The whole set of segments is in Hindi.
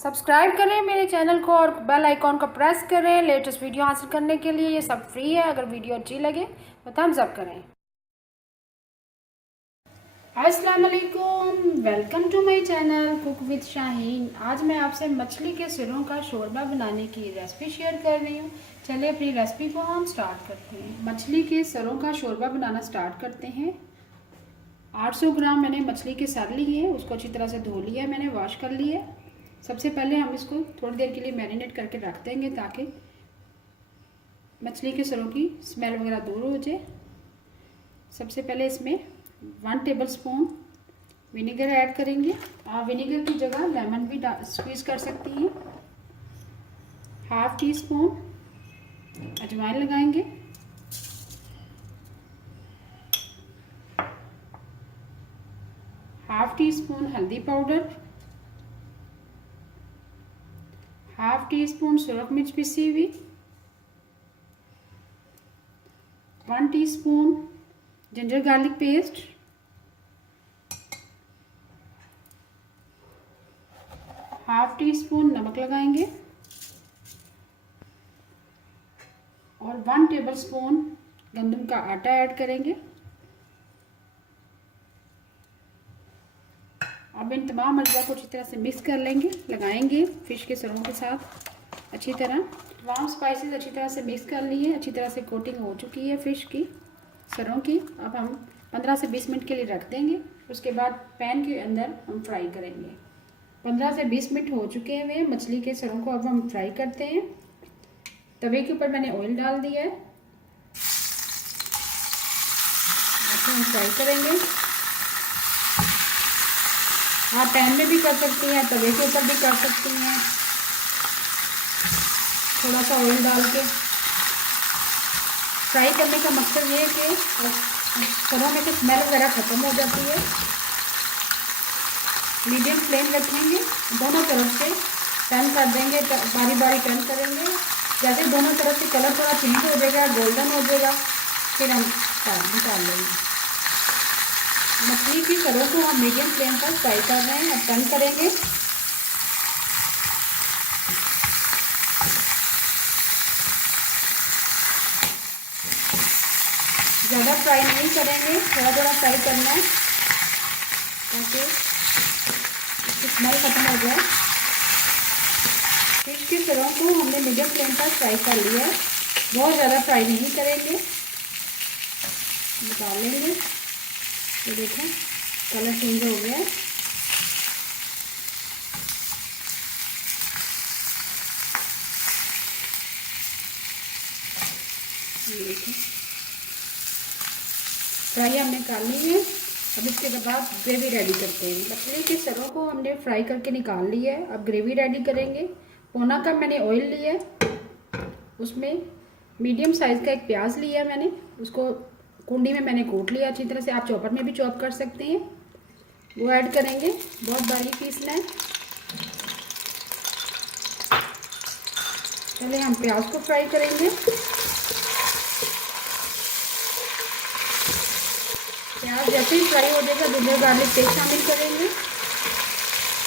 सब्सक्राइब करें मेरे चैनल को और बेल आइकॉन को प्रेस करें लेटेस्ट वीडियो हासिल करने के लिए। ये सब फ्री है। अगर वीडियो अच्छी लगे तो थम्स अप करें। अस्सलाम वालेकुम, welcome to my channel cook with Shaheen. आज मैं आपसे मछली के सिरों का शोरबा बनाने की रेसिपी शेयर कर रही हूँ। चलिए अपनी रेसिपी को हम स्टार्ट करते हैं। मछली के सरों का शोरबा बनाना स्टार्ट करते हैं। 800 ग्राम मैंने मछली के सर लिए हैं, उसको अच्छी तरह से धो लिया है, मैंने वॉश कर लिया है। सबसे पहले हम इसको थोड़ी देर के लिए मैरिनेट करके रख देंगे ताकि मछली के सरों की स्मेल वगैरह दूर हो जाए। सबसे पहले इसमें 1 टेबलस्पून विनेगर ऐड करेंगे। आप विनेगर की जगह लेमन भी स्क्वीज़ कर सकती हैं। हाफ टी स्पून अजवाइन लगाएंगे। हाफ टी स्पून हल्दी पाउडर, हाफ टी स्पून सुरख मिर्च पिसी हुई, 1 teaspoon ginger garlic paste, half tea spoon नमक लगाएंगे और 1 टेबलस्पून गंदम का आटा ऐड करेंगे। अब इन तमाम अज्जा को अच्छी तरह से मिक्स कर लेंगे, लगाएंगे फिश के सरों के साथ अच्छी तरह। तमाम स्पाइसेस अच्छी तरह से मिक्स कर लिए, अच्छी तरह से कोटिंग हो चुकी है फिश की सरों की। अब हम 15 से 20 मिनट के लिए रख देंगे। उसके बाद पैन के अंदर हम फ्राई करेंगे। 15 से 20 मिनट हो चुके हैं मछली के सरों को। अब हम फ्राई करते हैं। तवे के ऊपर मैंने ऑयल डाल दिया है, हम फ्राई करेंगे। आप पैन में भी कर सकती हैं, तवे के ऊपर भी कर सकती हैं। थोड़ा सा ऑयल डाल के फ्राई करने का मकसद ये है कि सरों में से स्मेल वगैरह ख़त्म हो जाती है। मीडियम फ्लेम रखेंगे, दोनों तरफ से टर्न कर देंगे, बारी बारी टर्न करेंगे। जैसे दोनों तरफ से कलर थोड़ा चेंज हो जाएगा, गोल्डन हो जाएगा, फिर हम निकाल लेंगे। मछली की सरों को हम मीडियम फ्लेम पर फ्राई कर रहे हैं। अब टर्न करेंगे। ज़्यादा फ्राई नहीं करेंगे, थोड़ा थोड़ा फ्राई करना है ताकि इसकी स्मेल खत्म हो जाए। फिश के सरों को हमने मीडियम फ्लेम पर फ्राई कर लिया है, बहुत ज़्यादा फ्राई नहीं करेंगे। निकाल लेंगे। ये देखें कलर चेंज हो गया है। ये देखें फ्राई हमने कर ली है। अब इसके बाद ग्रेवी रेडी करते हैं। मछली के सरों को हमने फ्राई करके निकाल लिया है। अब ग्रेवी रेडी करेंगे। पौना कप मैंने ऑयल लिया है, उसमें मीडियम साइज़ का एक प्याज लिया है मैंने, उसको कुंडी में मैंने कूट लिया अच्छी तरह से। आप चॉपर में भी चॉप कर सकते हैं। वो ऐड करेंगे, बहुत बारीक पीसना है। पहले हम प्याज को फ्राई करेंगे। प्याज जैसे ही फ्राई हो जाएगा जिंजर गार्लिक पेस्ट शामिल करेंगे।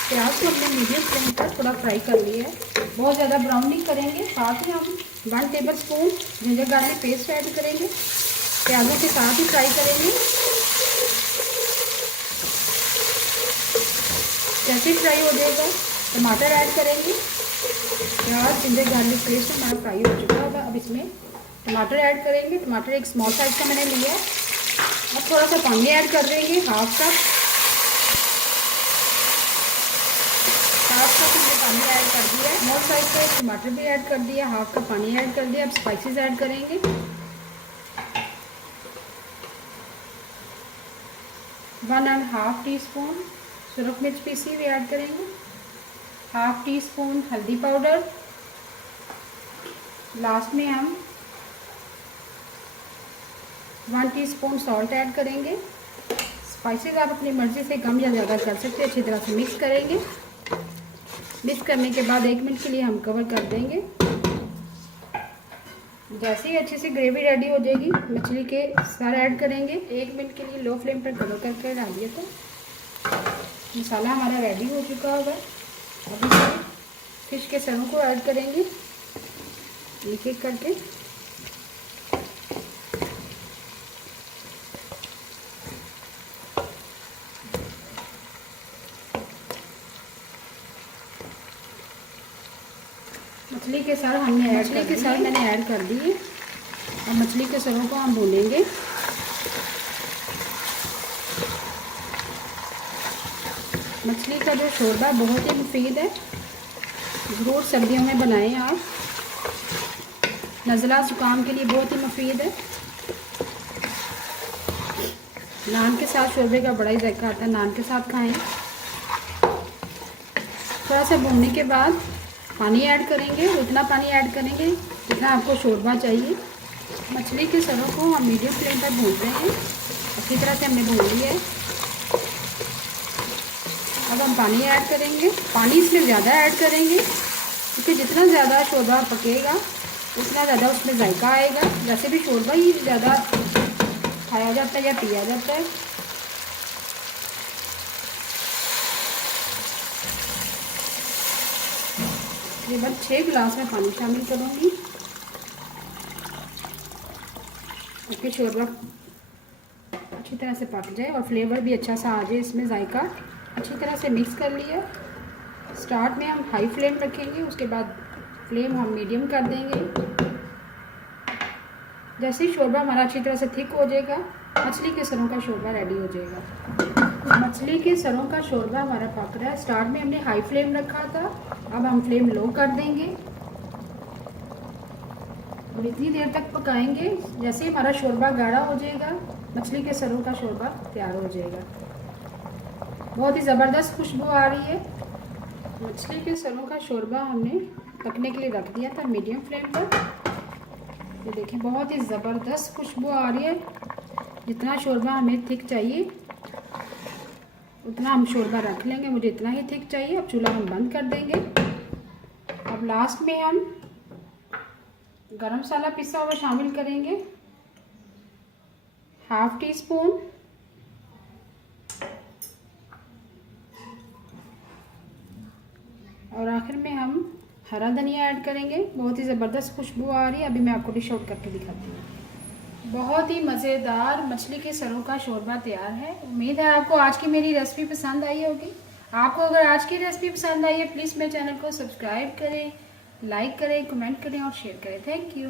प्याज को हमने मीडियम फ्लेम पर थोड़ा फ्राई कर लिया है, बहुत ज़्यादा ब्राउन नहीं करेंगे। साथ ही हम 1 tablespoon ginger garlic paste add करेंगे, प्याजों के साथ ही फ्राई करेंगे। जैसे फ्राई हो जाएगा टमाटर ऐड करेंगे। प्याज जिंजर गार्लिक पेस्ट हमारा फ्राई हो चुका होगा। अब इसमें टमाटर ऐड करेंगे। टमाटर एक स्मॉल साइज का मैंने लिया है। अब थोड़ा सा पानी ऐड कर देंगे, हाफ कप हमने पानी ऐड कर दिया है। स्मॉल साइज का टमाटर भी ऐड कर दिया, हाफ कप पानी ऐड कर दिया। अब स्पाइसेस ऐड करेंगे। 1.5 टीस्पून सुरख मिर्च पीसी हुई ऐड करेंगे, हाफ टी स्पून हल्दी पाउडर। लास्ट में हम 1 टीस्पून सॉल्ट ऐड करेंगे। स्पाइसेस आप अपनी मर्ज़ी से कम या ज़्यादा कर सकते हैं। अच्छी तरह से मिक्स करेंगे। मिक्स करने के बाद 1 मिनट के लिए हम कवर कर देंगे। जैसे ही अच्छी सी ग्रेवी रेडी हो जाएगी मछली के सर ऐड करेंगे। 1 मिनट के लिए लो फ्लेम पर कवर करके डालिए तो मसाला हमारा रेडी हो चुका होगा। अब इसे फिश के सरों को ऐड करेंगे एक एक करके। मछली के सर मैंने ऐड कर दिए और मछली के सरों को हम भूनेंगे। मछली का जो शोरबा बहुत ही मुफीद है, ज़रूर सर्दियों में बनाएं आप। नज़ला ज़ुकाम के लिए बहुत ही मुफीद है। नान के साथ शोरबे का बड़ा ही जायका आता है, नान के साथ खाएं। थोड़ा सा भूनने के बाद पानी ऐड करेंगे, उतना पानी ऐड करेंगे जितना आपको शोरबा चाहिए। मछली के सरों को हम मीडियम फ्लेम पर भून रहे हैं, अच्छी तरह से हमने भून लिया है। अब हम पानी ऐड करेंगे, पानी इसमें ज़्यादा ऐड करेंगे क्योंकि जितना ज़्यादा शोरबा पकेगा उतना ज़्यादा उसमें जायका आएगा। वैसे भी शोरबा ही ज़्यादा खाया जाता है या पिया जाता है। तकरीबन 6 गिलास में पानी शामिल करूँगी ताकि शोरबा अच्छी तरह से पक जाए और फ्लेवर भी अच्छा सा आ जाए इसमें, जायका। अच्छी तरह से मिक्स कर लिया। स्टार्ट में हम हाई फ्लेम रखेंगे, उसके बाद फ्लेम हम मीडियम कर देंगे। जैसे ही शोरबा हमारा अच्छी तरह से थिक हो जाएगा, मछली के सरों का शोरबा रेडी हो जाएगा। मछली के सरों का शोरबा हमारा पक रहा है। स्टार्ट में हमने हाई फ्लेम रखा था, अब हम फ्लेम लो कर देंगे और इतनी देर तक पकाएंगे जैसे ही हमारा शोरबा गाढ़ा हो जाएगा, मछली के सरों का शोरबा तैयार हो जाएगा। बहुत ही ज़बरदस्त खुशबू आ रही है। मछली के सरों का शोरबा हमने पकने के लिए रख दिया था मीडियम फ्लेम पर। ये देखिए बहुत ही ज़बरदस्त खुशबू आ रही है। जितना शोरबा हमें थिक चाहिए उतना हम शोरबा रख लेंगे, मुझे इतना ही थिक चाहिए। अब चूल्हा हम बंद कर देंगे। अब लास्ट में हम गरम मसाला पिसा हुआ शामिल करेंगे, ½ टी स्पून। और आखिर में हम हरा धनिया ऐड करेंगे। बहुत ही ज़बरदस्त खुशबू आ रही है। अभी मैं आपको डिश आउट करके दिखाती हूँ। बहुत ही मज़ेदार मछली के सरों का शोरबा तैयार है। उम्मीद है आपको आज की मेरी रेसिपी पसंद आई होगी। आपको अगर आज की रेसिपी पसंद आई है प्लीज़ मेरे चैनल को सब्सक्राइब करें, लाइक करें, कमेंट करें और शेयर करें। Thank you.